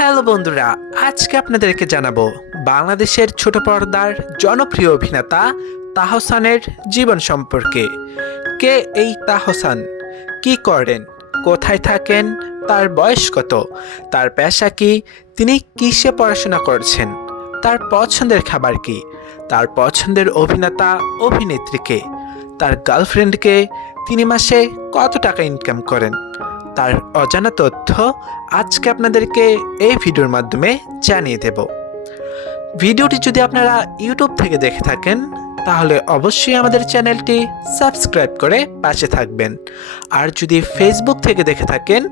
Hello বন্ধুরা, আজকে আপনাদেরকে জানাবো বাংলাদেশের ছোট পর্দার জনপ্রিয় অভিনেতা তাহসানের জীবন সম্পর্কে। কে এই তাহসান, কি করেন, কোথায় থাকেন, তার বয়স কত, তার পেশা কি, তিনি কিসে পড়াশোনা করছেন, তার পছন্দের খাবার কি, তার পছন্দের অভিনেতা অভিনেত্রীকে, তার গার্লফ্রেন্ডকে, তিনি মাসে কত টাকা ইনকাম করেন, তার অজানা তথ্য আজকে আপনাদেরকে এই ভিডিওর মাধ্যমে জানিয়ে দেব। ভিডিওটি যদি আপনারা ইউটিউব থেকে দেখে থাকেন তাহলে অবশ্যই আমাদের চ্যানেলটি সাবস্ক্রাইব করে পাশে থাকবেন, আর যদি ফেসবুক থেকে দেখে থাকেন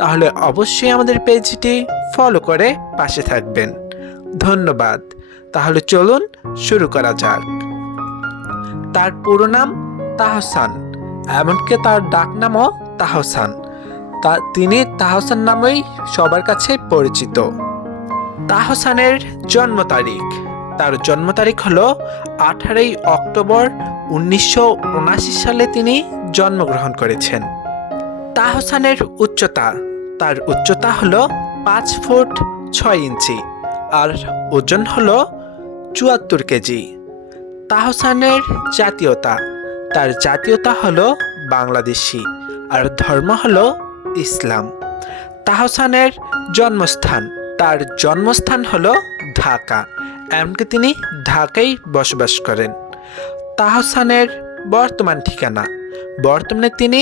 তাহলে অবশ্যই আমাদের পেজটি ফলো করে পাশে থাকবেন। ধন্যবাদ। তাহলে চলুন শুরু করা যাক। তার পুরো নাম তাহসান, এমনকি তার ডাকনামও তাহসান। তিনি তাহসান নামেই সবার কাছে পরিচিত। তাহসানের জন্ম তারিখ, তার জন্ম তারিখ হলো 18 অক্টোবর 1979 সালে তিনি জন্মগ্রহণ করেছেন। তাহসানের উচ্চতা, তার উচ্চতা হলো 5 ফুট 6 ইঞ্চি আর ওজন হলো 74 কেজি। তাহসানের জাতীয়তা, তার জাতীয়তা হলো বাংলাদেশি আর ধর্ম হলো ইসলাম। তাহসানের জন্মস্থান, তার জন্মস্থান হলো ঢাকা, এমনকি তিনি ঢাকায় বসবাস করেন। তাহসানের বর্তমান ঠিকানা, বর্তমানে তিনি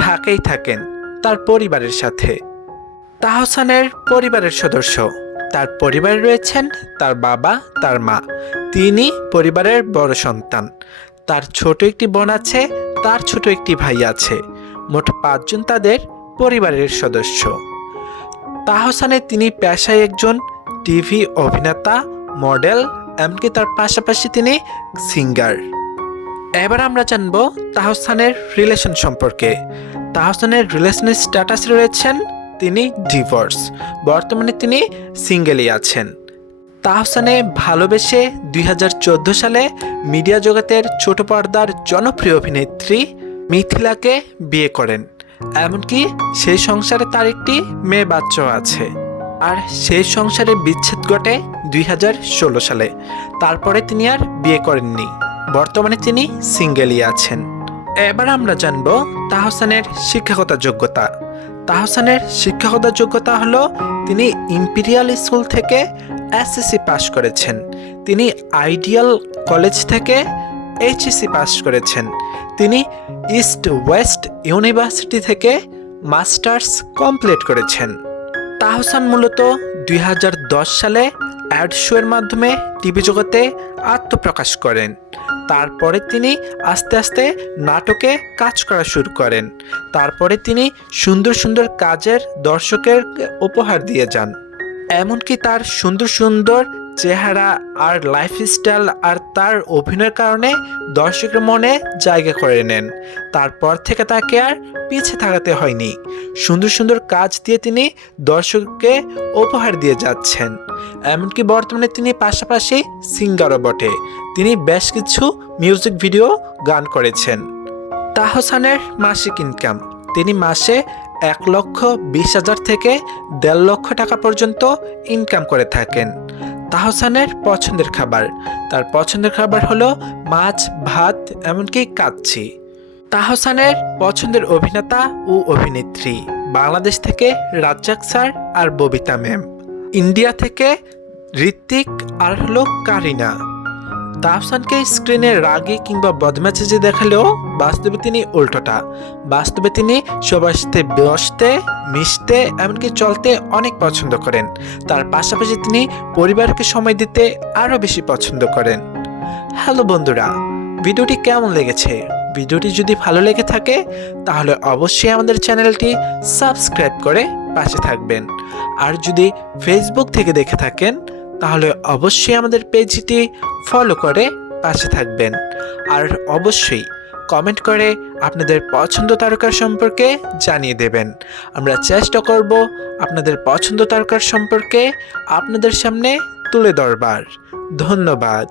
ঢাকায় থাকেন তার পরিবারের সাথে। তাহসানের পরিবারের সদস্য, তার পরিবারে রয়েছেন তার বাবা, তার মা, তিনি পরিবারের বড় সন্তান। তার ছোট একটি বোন আছে, তার ছোট একটি ভাই আছে, মোট 5 জন তাদের পরিবারের সদস্য। তাহসানের তিনি পেশায় একজন টিভি অভিনেতা, মডেল, এমনকি তার পাশাপাশি তিনি সিঙ্গার। এবার আমরা জানবো তাহসানের রিলেশন সম্পর্কে। তাহসানের রিলেশনের স্ট্যাটাসে রয়েছেন তিনি ডিভোর্স, বর্তমানে তিনি সিঙ্গেলই আছেন। তাহসানে ভালোবেসে 2014 সালে মিডিয়া জগতের ছোট পর্দার জনপ্রিয় অভিনেত্রী মিথিলাকে বিয়ে করেন, এমনকি সেই সংসারে তার একটি মেয়ে বাচ্চাও আছে। আর সেই সংসারে বিচ্ছেদ ঘটে 2016 সালে। তারপরে তিনি আর বিয়ে করেননি, বর্তমানে তিনি সিঙ্গেলই আছেন। এবার আমরা জানব তাহসানের শিক্ষাগত যোগ্যতা। তাহসানের শিক্ষাগত যোগ্যতা হলো তিনি ইম্পেরিয়াল স্কুল থেকে এসএসসি পাশ করেছেন, তিনি আইডিয়াল কলেজ থেকে এইচএসসি পাস করেছেন, তিনি ইস্ট ওয়েস্ট ইউনিভার্সিটি থেকে মাস্টার্স কমপ্লিট করেছেন। তাহসান মূলত 2010 সালে অ্যাড শোয়ের মাধ্যমে টিভি জগতে আত্মপ্রকাশ করেন। তারপরে তিনি আস্তে আস্তে নাটকে কাজ করা শুরু করেন। তারপরে তিনি সুন্দর সুন্দর কাজের দর্শকের উপহার দিয়ে যান, এমনকি তার সুন্দর সুন্দর চেহারা আর লাইফস্টাইল আর তার অভিনয়ের কারণে দর্শকের মনে জায়গা করে নেন। তারপর থেকে তাকে আর পিছে থাকাতে হয়নি, সুন্দর সুন্দর কাজ দিয়ে তিনি দর্শককে উপহার দিয়ে যাচ্ছেন। এমনকি বর্তমানে তিনি পাশাপাশি সিঙ্গারও বটে, তিনি বেশ কিছু মিউজিক ভিডিও গান করেছেন। তাহসানের মাসিক ইনকাম, তিনি মাসে 1,20,000 থেকে 1.5 লক্ষ টাকা পর্যন্ত ইনকাম করে থাকেন। তাহসানের পছন্দের খাবার, তার পছন্দের খাবার হলো মাছ, ভাত, এমনকি কাচ্চি। তাহসানের পছন্দের অভিনেতা ও অভিনেত্রী, বাংলাদেশ থেকে রাজ্জাক স্যার আর ববিতা ম্যাম, ইন্ডিয়া থেকে ঋত্বিক আর হলো কারিনা। তাহসানকে স্ক্রিনে রাগী কিংবা বদমেজাজি দেখালেও বাস্তবে তিনি উল্টোটা। বাস্তবে তিনি সবার সাথে বসতে, মিশতে, এমনকি চলতে অনেক পছন্দ করেন। তার পাশাপাশি তিনি পরিবারকে সময় দিতে আরও বেশি পছন্দ করেন। হ্যালো বন্ধুরা, ভিডিওটি কেমন লেগেছে? ভিডিওটি যদি ভালো লেগে থাকে তাহলে অবশ্যই আমাদের চ্যানেলটি সাবস্ক্রাইব করে পাশে থাকবেন, আর যদি ফেসবুক থেকে দেখে থাকেন তাহলে অবশ্যই আমাদের পেজটি ফলো করে পাশে থাকবেন, আর অবশ্যই কমেন্ট করে আপনাদের পছন্দ তারকা সম্পর্কে জানিয়ে দেবেন। আমরা চেষ্টা করব আপনাদের পছন্দ তারকা সম্পর্কে আপনাদের সামনে তুলে ধরবার। ধন্যবাদ।